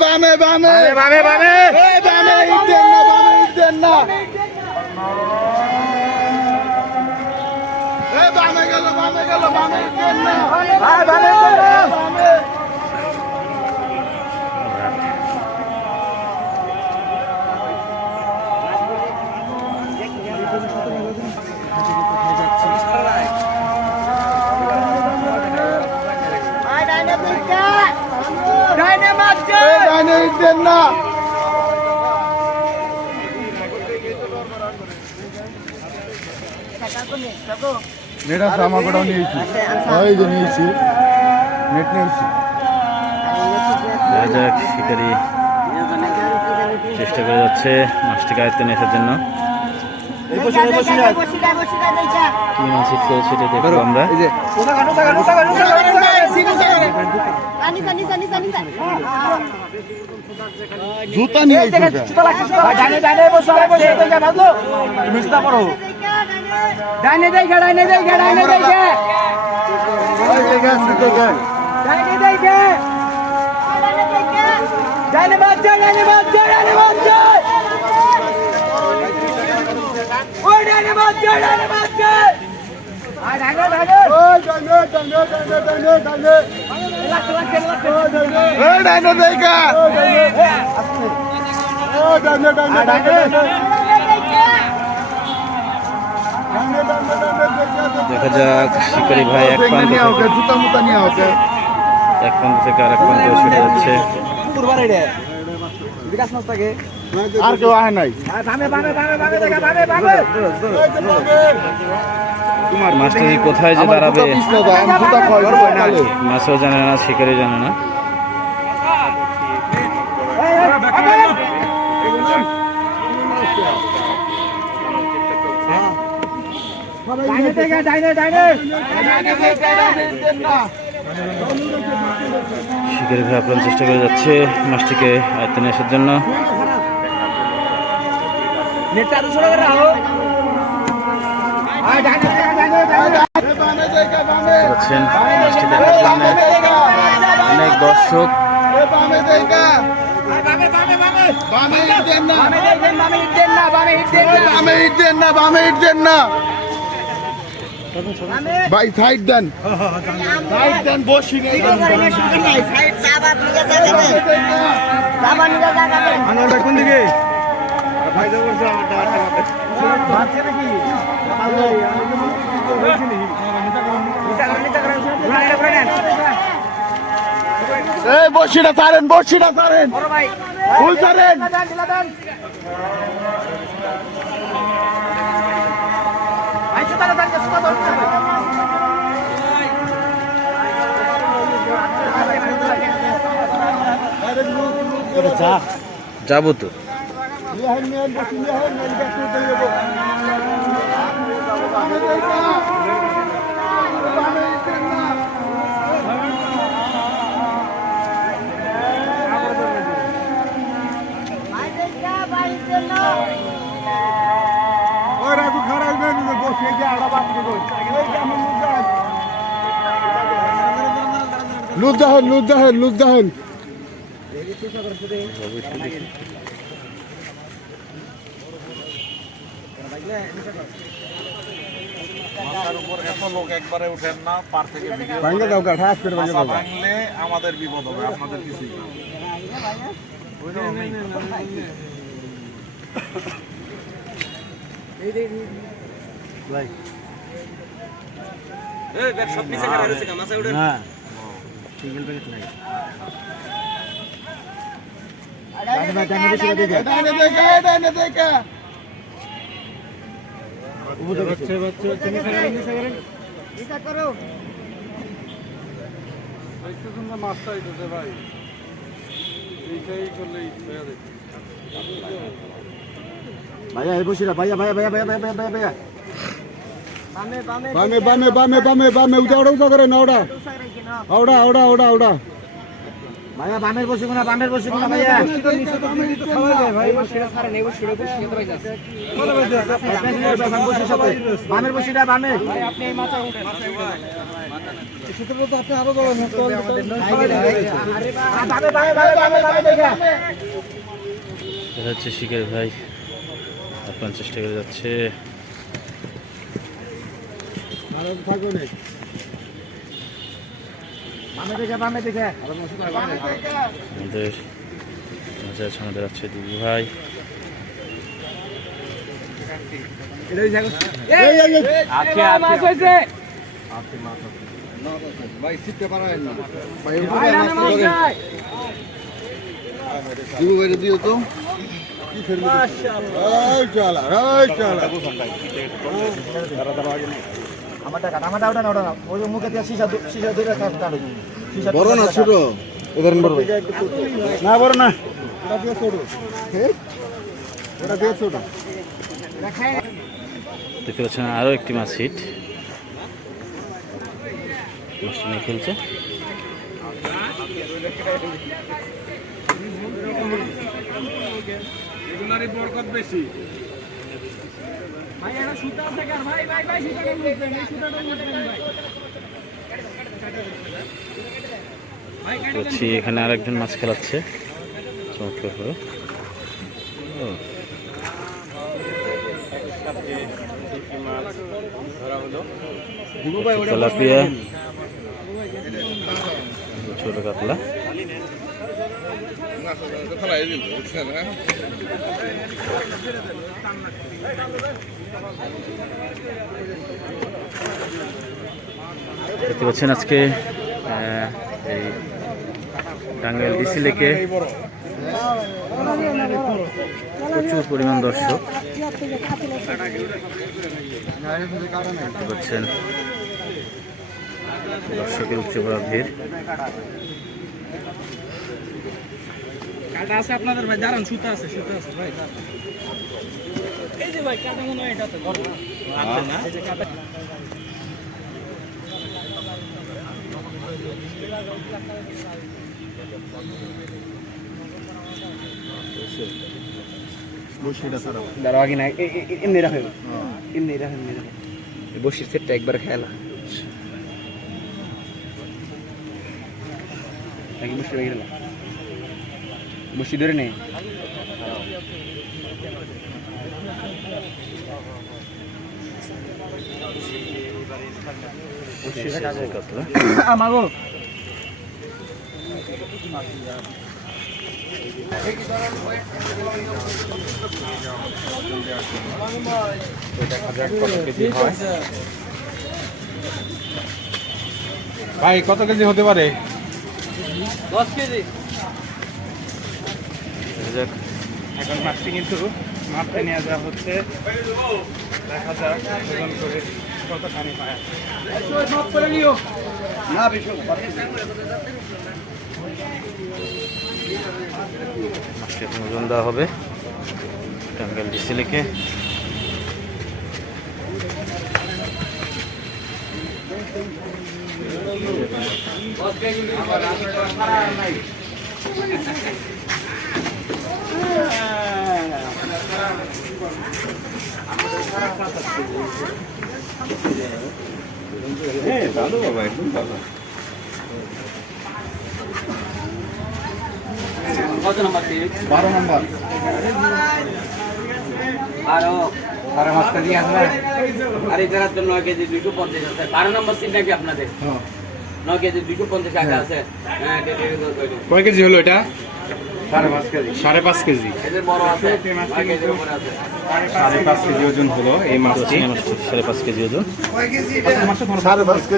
বামে বামে বামে বামে বামে ইটেন না বামে ইটেন না বামে গেল বামে ইটেন না বামে বামে না নেট আছে আমার কোটাও নিয়েছি ওই যে নিয়েছি নেট নিয়েছি শিকারি চেষ্টা করে যাচ্ছে মাছটিকে আয়ত্তে নেওয়ার জন্য। কি মাছ হিট করেছে এটা দেখবো আমরা। জুতা নিয়ে দেখা যাক শিকারি ভাই এক প্রান্ত থেকে আরেক প্রান্তে ছুটে যাচ্ছে। আর কেউ আহে নাই তোমার মাছটি কোথায় যে দাঁড়াবে মাছও জানে না শিকারি জানে না। শিকারি ভাই আপনার চেষ্টা করে যাচ্ছে মাছটিকে আয়ত্তে নিয়ে আসার জন্য। অনেক দর্শক ভাই সাইড দেন বসি কোন দিকে বসিটা ছাড়েন ফুল ছাড়েন যাবো তো লুজ দাহেন ভাঙলে আমাদের বিপদ হবে, আপনাদের কিছুই ভাইয়া এই বসিরা ভাইয়া বামে উঠা করে না ওটা ওটা ওটা ওটা ওটা ভাইয়া বামের বসে কোনা ভাইয়া বামের বসিটা বামে দেখা যাচ্ছে শিকারি ভাই আপ্রাণ চেষ্টা করে যাচ্ছে। বামে দেখে আমাদের মাঝে আছে আমাদের আছে দিদি ভাই। ভাই সিটটা পারায় না ভাই দিও তো কি ফেলবে মাশাআল্লাহ চলা চলা আমারটা ওটা না ওই মুখে দিয়ে সীসা ধরে কাটো বড় না ছোট এদের বড় না বড় না ওটা দিয়ে ছোট ওটা দিয়ে ছোট দেখতে পাচ্ছেন আরও একটি মাছ হিট মাছটা নিয়ে খেলছে। দেখছি এখানে আরেকজন মাছ খেলাচ্ছে চমৎকার করে। তেলাপিয়া ছোট কাতলা দেখতে পাচ্ছেন আজকে এই টাঙ্গাইল ডিসি লেকে প্রচুর পরিমাণ দর্শক দেখতে পাচ্ছেন, দর্শকের উচ্চ পড়া ভিড়। কাটা আছে আপনাদের ভাই, দাঁড়ান, সুতা আছে ভাই। এই যে ভাই কাটা মনে হয় এটাতে ধরো না, এই যে কাটা বসিটা সারা দাঁড়াও আগে না, এমনি রাখেন বসির সেটটা একবার খেলা নাকি বসি হয়ে গেল, বসি ধরে নেই। আমাগো ভাই কত কেজি হতে পারে? 10 কেজি। যাক, এখন মাছটি কিন্তু মাপতে নিয়ে যাওয়া হচ্ছে, দেখা যাক ওজন করে কতখানি পায়। মাছটি এখন ওজন দেওয়া হবে টাঙ্গাইল ডিসি লেকে। কত নম্বর? 12 নম্বর। আরো মাছ কেজি আছে, আর এই জায়গার জন্য 9 কেজি 250 আছে। 12 নম্বর সিট নাকি আপনাদের? 9 কেজি 250 টাকা আছে। হ্যাঁ, কয় কেজি হলো এটা? 5.5 কেজি। 5.5 কেজি। এদের বড় আছে, 9 কেজির উপরে আছে। 5.5 কেজি ওজন হলো এই মাছটি। 5.5 কেজি ওজন। 5.5 কেজি।